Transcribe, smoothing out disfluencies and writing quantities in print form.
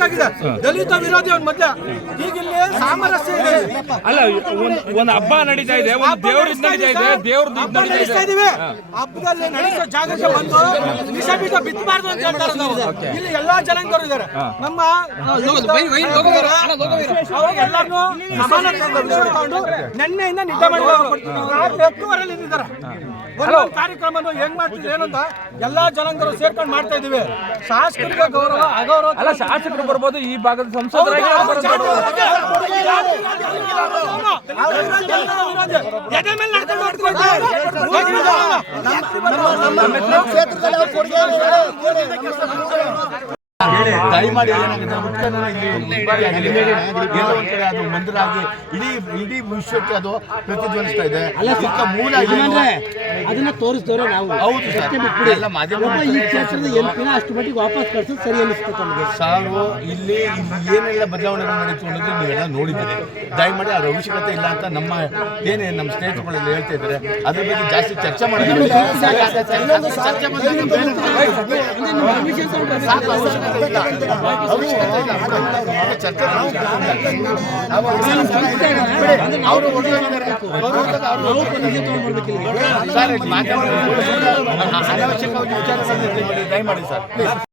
ಬೇಕಾಗಿದೆ. ದಲಿತ ವಿರೋಧಿ ಅವ್ನ ಮಧ್ಯ ಈಗ ಇಲ್ಲಿ ಸಾಮರಸ್ಯ ಇದೆ. ಅಲ್ಲ, ಒಂದು ಹಬ್ಬ ನಡೀತಾ ಇದೆ, ಒಂದು ದೇವ್ರ ನಡೀತಾ ಇದೆ, ನಡೆಸ್ತಾ ಇದೀವಿ. ಹಬ್ಬದಲ್ಲಿ ನಡೆಸೋ ಜಾಗಕ್ಕೆ ಬಂದು ವಿಷ ಬೀಜ ಬಿತ್ತಬಾರ್ದು ಅಂತ ಹೇಳ್ತಾರೆ ನಾವು. ಇಲ್ಲಿ ಎಲ್ಲಾ ಜನಾಂಗರು ಇದ್ದಾರೆ. ನಮ್ಮ ಅವ್ರಿಗೆಲ್ಲರೂ ಸಮಾನತೆಯಿಂದ ವಿಷಯಕೊಂಡು ನೆನ್ನೆಯಿಂದ ನಿದ್ದೆ ಮಾಡಿದ್ದಾರೆ. ರಾತ್ರಿ 10 ಇದ್ದಾರೆ. ಒಂದೊಂದು ಕಾರ್ಯಕ್ರಮ ಹೆಂಗ್ ಮಾಡ್ತಿದ್ವಿ ಏನಂತ ಎಲ್ಲಾ ಜನಾಂಗರು ಸೇರ್ಕೊಂಡು ಮಾಡ್ತಾ ಇದೀವಿ. ಶಾಸಕರಿಗೆ ಗೌರವ ಅಗೌರವ ಅಲ್ಲ, ಶಾಸಕರು ಬರ್ಬೋದು, ಈ ಭಾಗದ ಸಂಸದರಾಗಿ ದಯಮಾಡಿ ಏನಾಗಿದೆ ಒಂದ್ ಕಡೆ ಅದು ಮಂದಿರಾಗಿ ಇಡೀ ವಿಶ್ವಕ್ಕೆ ಅದು ಪ್ರತಿಧ್ವನಿಸ್ತಾ ಇದೆ. ಮೂಲ ಅದನ್ನ ತೋರಿಸಿದವರು ನಾವು. ಹೌದು ಸರ್, ಎಲ್ಲ ಮಾಧ್ಯಮ ಈ ಕ್ಷೇತ್ರದ ಎಂಪಿನ ಅಷ್ಟು ಮಟ್ಟಿಗೆ ವಾಪಸ್ ಕಳ್ಸೋದು ಸರಿ ಅನಿಸ್ತದೆ ನಮಗೆ. ಸಾರು ಇಲ್ಲಿ ಏನೆಲ್ಲ ಬದಲಾವಣೆಗಳು ನಡೀತು ಅನ್ನೋದು ನೀವೆಲ್ಲ ನೋಡಿದ್ದೀರಿ. ದಯಮಾಡಿ ಅವ್ರ ಅವಶ್ಯಕತೆ ಇಲ್ಲ ಅಂತ ನಮ್ಮ ಸ್ನೇಹಿತರುಗಳೆಲ್ಲ ಹೇಳ್ತಾ ಇದ್ದಾರೆ. ಅದ್ರ ಬಗ್ಗೆ ಜಾಸ್ತಿ ಚರ್ಚೆ ಮಾಡಿದ್ರೆ ಅನಾವಶ್ಯಕವಾಗಿ ವಿಚಾರ ದಯಮಾಡಿ ಸರ್.